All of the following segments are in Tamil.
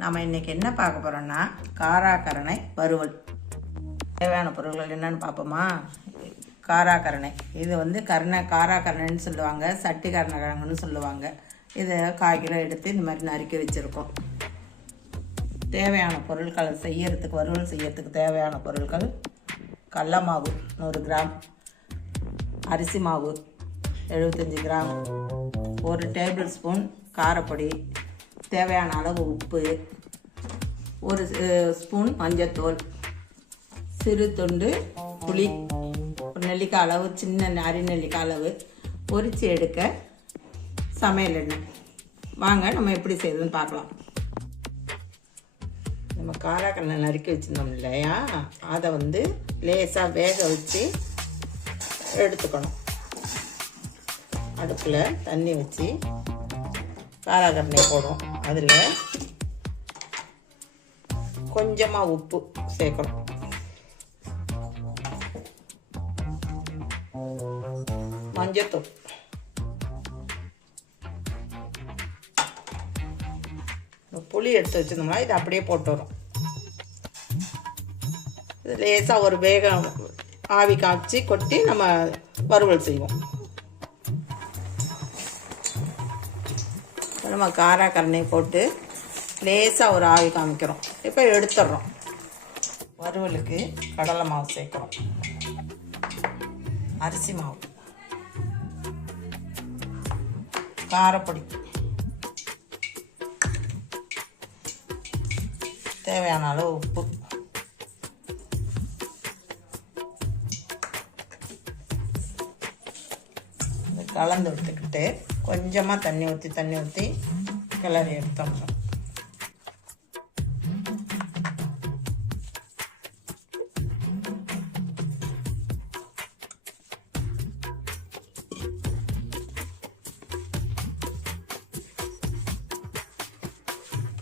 நாம் இன்றைக்கி என்ன பார்க்க போகிறோன்னா காராக்கரணை வறுவல். தேவையான பொருட்கள் என்னென்னு பார்ப்போமா? காராக்கரணை, இது வந்து காராக்கரணைன்னு சொல்லுவாங்க, சட்டி கரணக்கிழங்குன்னு சொல்லுவாங்க. இதை 1/4 கிலோ எடுத்து இந்த மாதிரி நறுக்கி வச்சுருக்கோம். தேவையான பொருட்களை செய்யறதுக்கு, வறுவல் செய்யறதுக்கு தேவையான பொருட்கள்: கடல மாவு 100 கிராம், அரிசி மாவு 75 கிராம், 1 டேபிள் ஸ்பூன் காரப்பொடி, தேவையான அளவு உப்பு, 1 ஸ்பூன் மஞ்சத்தூள், சிறு துண்டு புளி, ஒரு நெல்லிக்காய் அளவு, சின்ன அரி நெல்லிக்காய் அளவு, பொரிச்சு எடுக்க சமையல் எண்ணெய். வாங்க நம்ம எப்படி செய்யுதுன்னு பார்க்கலாம். நம்ம காராக்கரணை நறுக்கி வச்சுருந்தோம் இல்லையா, அதை வந்து லேசாக வேக வச்சு எடுத்துக்கணும். அடுப்பில் தண்ணி வச்சு காராக்கரணை போடுறோம். அதில் கொஞ்சமாக உப்பு சேர்க்கணும். மஞ்சத்தூள், புளி எடுத்து வச்சுருந்தோம்னா இதை அப்படியே போட்டு வரும். இது லேசாக ஒரு வேகம் ஆவி காய்ச்சி கொட்டி நம்ம வறுவல் செய்வோம். நம்ம காராக்கரணை போட்டு லேசாக ஒரு ஆவி காமிக்கிறோம். இப்போ எடுத்துடுறோம். வறுவலுக்கு கடலை மாவு சேர்க்குறோம், அரிசி மாவு, காரப்பொடி, தேவையான அளவு உப்பு, கலந்து விட்டுக்கிட்டு கொஞ்சமாக தண்ணி ஊற்றி கிளறி எடுத்தோம்.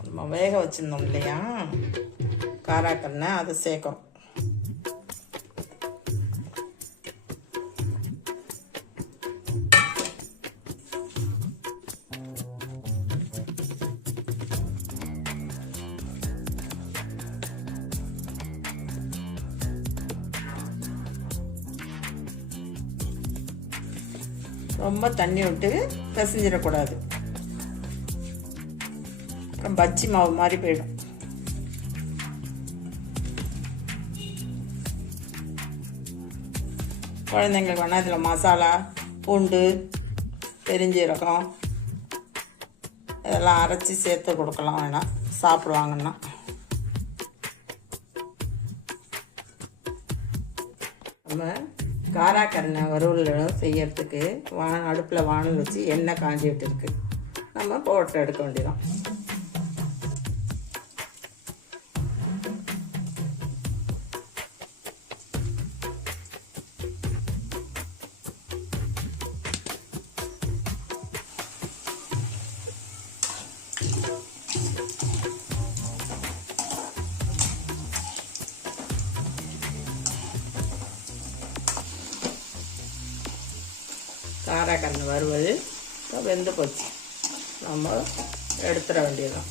நம்ம வேக வச்சுருந்தோம் இல்லையா காராக்கரணை, அதை சேர்க்கணும். ரொம்ப தண்ணி விட்டு பிசைஞ்சிடக்கூடாது, அப்புறம் பஜ்ஜி மாவு மாதிரி போயிடும். குழந்தைங்களுக்கு வேணால் இதில் மசாலா, பூண்டு, பெருஞ்சீரகம் இதெல்லாம் அரைச்சி சேர்த்து கொடுக்கலாம், வேணாம் சாப்பிடுவாங்கன்னா. நம்ம காராக்கரணை வறுவல் செய்யறதுக்கு அடுப்பில் வானல் வச்சு எண்ணெய் காஞ்சிட்டு இருக்கு. நம்ம போட்டு எடுக்க வேண்டியதான். காராக்கரணை வறுவல் வெந்து போச்சு, நம்ம எடுத்துட வேண்டியதுதான்.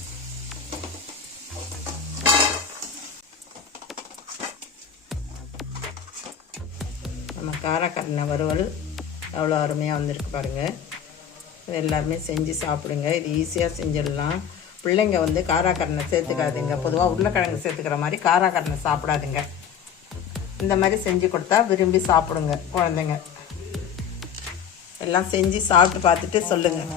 நம்ம காராக்கரணை வறுவல் எவ்வளோ அருமையாக வந்திருக்கு பாருங்கள். இது எல்லாருமே செஞ்சு சாப்பிடுங்க. இது ஈஸியாக செஞ்சிடலாம். பிள்ளைங்க வந்து காராக்கரணை சேர்த்துக்காதுங்க. பொதுவாக உருளைக்கிழங்கு சேர்த்துக்கிற மாதிரி காராக்கரணை சாப்பிடாதுங்க. இந்த மாதிரி செஞ்சு கொடுத்தா விரும்பி சாப்பிடுங்க குழந்தைங்க. எல்லாம் செஞ்சு சாப்பிட்டு பார்த்துட்டு சொல்லுங்கள்.